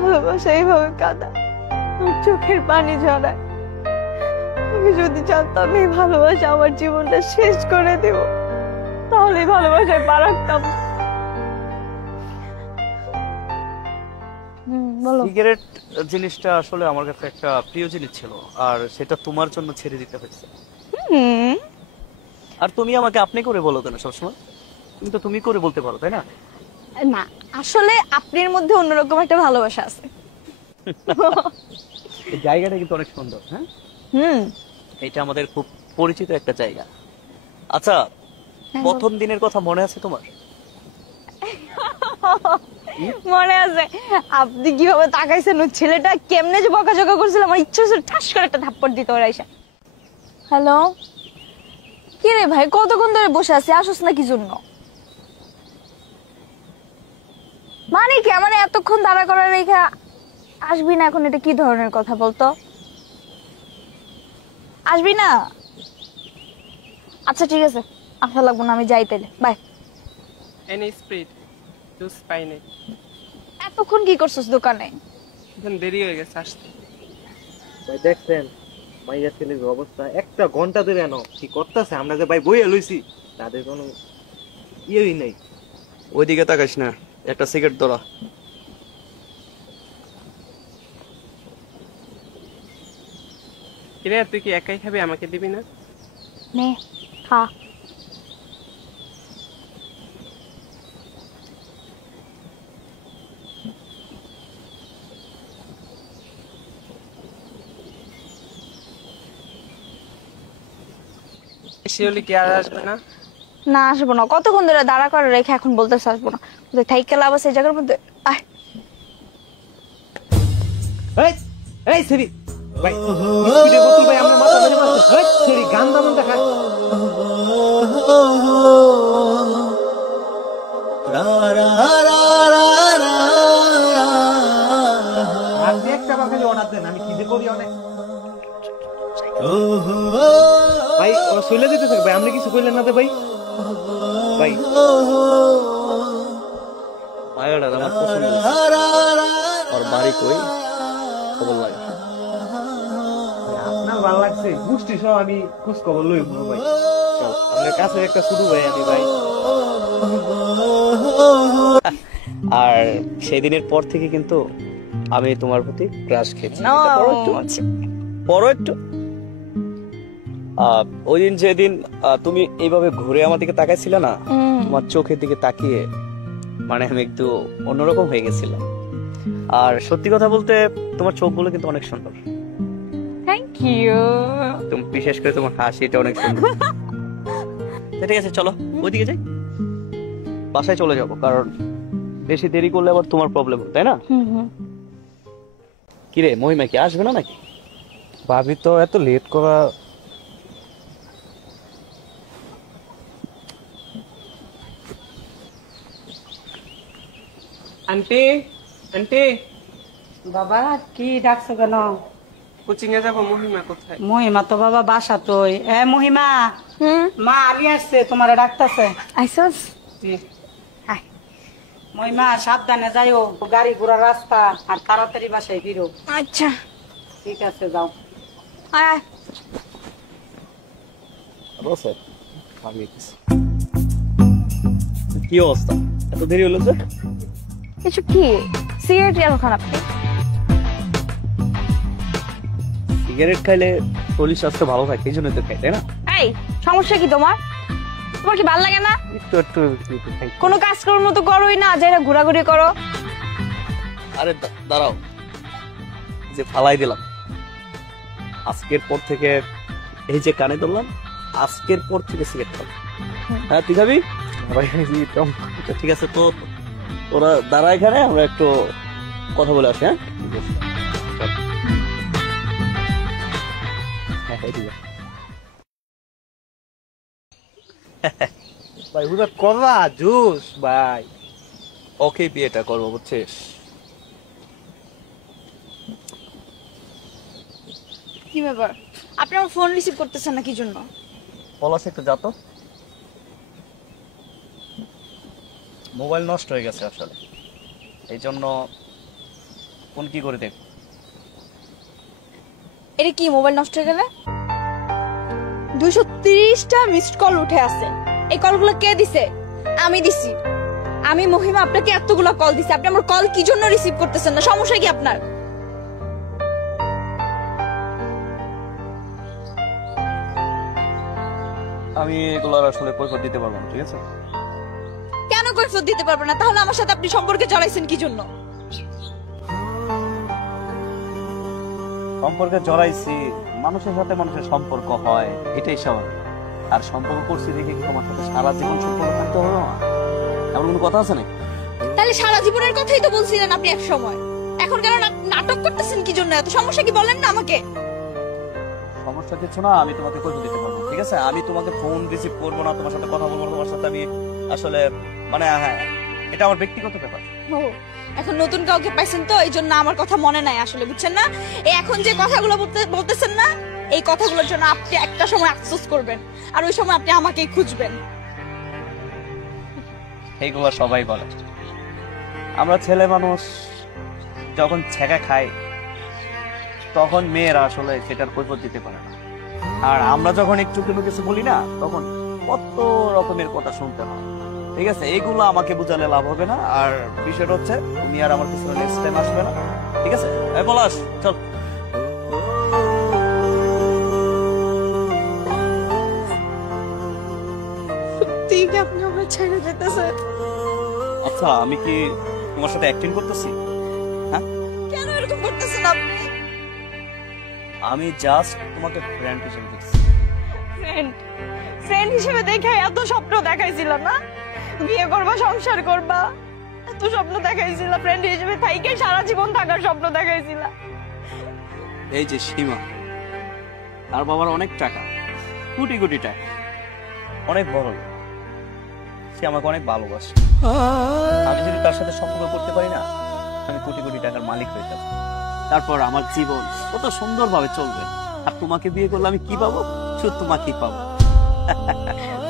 ভালোবাসা এইভাবে কাঁদায়, আমার চোখের পানি ঝরায়। আমি যদি জানতাম এই ভালোবাসা আমার জীবনটা শেষ করে দেব, তাহলে এই ভালোবাসায় পা রাখতাম না। বলো। সিগারেট জিনিসটা আসলে আমার কাছে একটা প্রিয় জিনিস ছিল, আর সেটা তোমার জন্য ছেড়ে দিতে হয়েছে। আর তুমি আমাকে আপনি করে বলো কেন সবসময়? তুমি তো তুমি করে বলতে পারো, তাই না? না, আসলে আপনার মধ্যে অন্যরকম একটা ভালোবাসা আছে। এই জায়গাটা কিন্তু অনেক সুন্দর। হ্যাঁ, এটা আমাদের খুব পরিচিত একটা জায়গা। আচ্ছা, প্রথম দিনের কথা মনে আছে তোমার? মনে আছে। আপনি কিভাবে তাকাইছেন, ওই ছেলেটা কেমনে যে বকাঝকা করছিল, আমার ইচ্ছা হচ্ছে ঠাস করে একটা থাপ্পড় দিতে ওর আইসা। হ্যালো, কি রে ভাই, কতক্ষণ ধরে বসে আছি, আসোস না কি জন্য? মানে কি মানে এতক্ষণ দাঁড়া করা রেখে আসবি না এখন? এটা কি ধরনের কথা বলতো? আসবি না? আচ্ছা ঠিক আছে, আসা লাগবো না, আমি যাই তাইলে, বাই। এনি স্পিড জুস পাইনি। এতক্ষণ কি করছিস দোকানে? এখন দেরি হয়ে গেছে আসতে। ভাই দেখছেন মাইয়া ছেলের অবস্থা, একটা ঘন্টা ধরে এনো কি করতেছে, আমরা যে ভাই বইয়া লইছি তাদের কোনো ইয়েই নেই। ওইদিকে তাকাইস না, একটা সিগারেট ধরা। কিরে তুই কি একাই খাবি, আমাকে দিবি না? নে খা। শিওলি কি আর আসবে না? না আসবো না, কতক্ষণ ধরে দাঁড়া করে রেখে এখন বলতেছে আসবো না। থাইকে লাভ আছে এই জায়গার মধ্যে। আয় এই এই সেরি ভাই, স্পিডে বোতল ভাই আমরা মাথা ধরে মারছে। এই সেরি গান্দা মান্দা খা। আপনি একটা বাকালি অর্ডার দেন, আমি কি যে করি অনেক। ভাই ও চলে যেতেছে ভাই, আপনি কিছু কইলেন না তো ভাই? ভাই মায়াটা আমার পছন্দ হয়েছে। ওর বাড়ি কই, খবর লাগে। আপনার ভালো লাগছে, গুষ্টি সহ আমি খোঁজ খবর লই মনে ভাই। চল আপনার কাছে একটা শুরু ভাই আমি ভাই। আর সেই দিনের পর থেকে কিন্তু আমি তোমার প্রতি ক্রাশ খেয়েছি। বড় একটু ওই দিন যেদিন তুমি এইভাবে ঘুরে আমার দিকে তাকাইছিলে না, তোমার চোখের দিকে তাকিয়ে মানে আমি একটু অন্যরকম হয়ে গেছিলাম। আর সত্যি কথা বলতে তোমার চোখগুলো কিন্তু অনেক সুন্দর। Thank you. তুমি বিশেষ করে তোমার হাসিটা অনেক সুন্দর। ঠিক আছে চলো ওইদিকে যাই, বাসায় চলে যাবো, কারণ বেশি দেরি করলে আবার তোমার প্রবলেম হবে, তাই না? কিরে মহিমা কি আসবে না নাকি? ভাবি তো এত লেট করা। আন্টি আন্টি, বাবা কি ডাকছো কেন? কোচিং এ যাবো। মহিমা কোথায়? মহিমা তো বাবা বাসা তোই। এ মহিমা, মা আলি আসছে, তোমারে ডাকতেছে। আইসস? জি। মহিমা সাবধানে যাইও, গাড়ি ঘোড়া রাস্তা, আর তাড়াতাড়ি বাসায় ফিরো। আচ্ছা ঠিক আছে যাও। আয়। কি অবস্থা, এত দেরি হলো যে? কিছু কি সিগারেট এর খারাপ নেই। সিগারেট খাইলে শরীর স্বাস্থ্য ভালো থাকে, এই জন্য তো খাই, তাই না? এই সমস্যা কি তোমার? তোমার কি ভালো লাগে না? একটু একটু খাই। কোনো কাজ করার মতো করোই না, যারা ঘোরাঘুরি করো। আরে দাঁড়াও, যে ফালাই দিলাম, আজকের পর থেকে এই যে কানে ধরলাম, আজকের পর থেকে সিগারেট খাবো। হ্যাঁ তুই খাবি? ঠিক আছে, তো ওরা দাঁড়া এখানে, আমরা একটু কথা বলে আসি। হ্যাঁ ভাই ওটা কলা জুস ভাই। ওকে বিয়েটা করবো, বুঝছিস? কি ব্যাপার, আপনি আমার ফোন রিসিভ করতেছেন না কি জন্য? পলাশ একটু যা তো, মোবাইল নষ্ট হয়ে গেছে আসলে, এই জন্য ফোন কি করে দেখ। এটা কি মোবাইল নষ্ট হয়ে গেলে? 230টা মিসড কল উঠে আছে। এই কলগুলো কে দিছে? আমি দিছি। আমি মহিমা আপনাকে এতগুলো কল দিছি, আপনি আমার কল কি জন্য রিসিভ করতেছেন না? সমস্যা কি আপনার? আমি এগুলোর আসলে কৈফিয়ত দিতে পারবো না, ঠিক আছে? কেন কৈফিয়ত দিতে পারবেন না? তাহলে আমার সাথে আপনি সম্পর্কে জড়াইছেন কি জন্য? সম্পর্কে জড়াইছি, মানুষের সাথে মানুষের সম্পর্ক হয়, এটাই স্বাভাবিক। আর সম্পর্ক করছি দেখে কি তোমার সাথে সারা জীবন সম্পর্ক থাকতে হবে না? এমন কোনো কথা আছে নাকি? তাহলে সারা জীবনের কথাই তো বলছিলেন আপনি এক সময়। এখন কেন নাটক করতেছেন কি জন্য? এত সমস্যা কি বলেন না আমাকে? সমস্যা কিছু না, আমি তোমাকে কৈফিয়ত দিতে পারবো, ঠিক আছে? আমি তোমাকে ফোন রিসিভ করবো না, তোমার সাথে কথা বলবো না, তোমার সাথে আমি আসলে মানে হ্যাঁ, এটা আমার ব্যক্তিগত ব্যাপার। ও, এখন নতুন কাউকে পাইছেন তো, এই জন্য আমার কথা মনে নাই আসলে, বুঝছেন না? এই এখন যে কথাগুলো বলতেছেন না, এই কথাগুলোর জন্য আপনি একটা সময় আফসোস করবেন, আর ওই সময় আপনি আমাকেই খুঁজবেন। এইগুলো সবাই বলে। আমরা ছেলে মানুষ যখন ছেঁকা খাই তখন মেয়েরা আসলে সেটার কৈফিয়ত দিতে পারে না। আর আমরা যখন একটু কোনো কিছু বলি না, তখন কত রকমের কথা শুনতে হয়, ঠিক আছে? এইগুলো আমাকে বুঝালে লাভ হবে না। আর বিষয়টা হচ্ছে তুমি আর আমার পিছনে নেক্সট টাইম আসবে না, ঠিক আছে? এই পলাশ, চল। ঠিক, আপনি আমার ছেড়ে যেতেছেন? আচ্ছা, আমি কি তোমার সাথে অ্যাক্টিং করতেছি? হ্যাঁ, কেন এরকম করতেছেন আপনি? আমি জাস্ট তোমাকে ফ্রেন্ড হিসেবে দেখছি। ফ্রেন্ড হিসেবে দেখে এত স্বপ্ন দেখাইছিল না? বিয়ে করবা, সংসার করবা, এত স্বপ্ন দেখাইছিল। ফ্রেন্ড হিসেবে থাইকে সারা জীবন থাকার স্বপ্ন দেখাইছিল। এই যে সীমা, তার বাবার অনেক টাকা, কোটি কোটি টাকা, অনেক বড় লোক। সে আমাকে অনেক ভালোবাসে। আমি যদি তার সাথে সম্পর্ক করতে পারি না, আমি কোটি কোটি টাকার মালিক হয়ে যাবো। তারপর আমার জীবন কত সুন্দরভাবে চলবে। আর তোমাকে বিয়ে করলে আমি কি পাবো? শুধু তোমাকেই পাবো।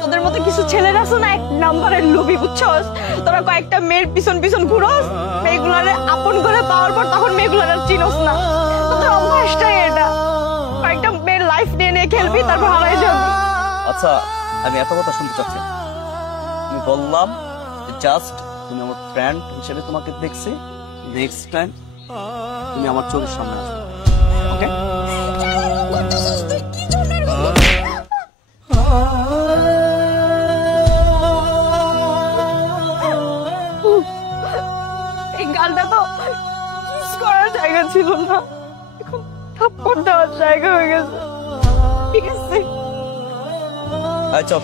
তোদের মতো কিছু ছেলেরা আছে না, এক নাম্বারের লোভী, বুঝছস? তোরা কয়েকটা মেয়ের পিছন পিছন ঘুরোস, মেয়েগুলারে আপন করে পাওয়ার পর তখন মেয়েগুলারে চিনোস না। তোদের অভ্যাসটাই এটা, কয়েকটা মেয়ের লাইফ নিয়ে নিয়ে খেলবি, তারপর হারাই যাবি। আচ্ছা, আমি এত কথা শুনতে চাচ্ছি না। আমি বললাম জাস্ট তুমি আমার ফ্রেন্ড হিসেবে তোমাকে দেখছি, নেক্সট টাইম তুমি আমার চোখের সামনে আসবে, ওকে? এই গালটা তো কিস করার জায়গা ছিল না, এখন থাপ্পড় দেওয়ার জায়গা হয়ে গেছে। ঠিক আছে, আচ্ছা।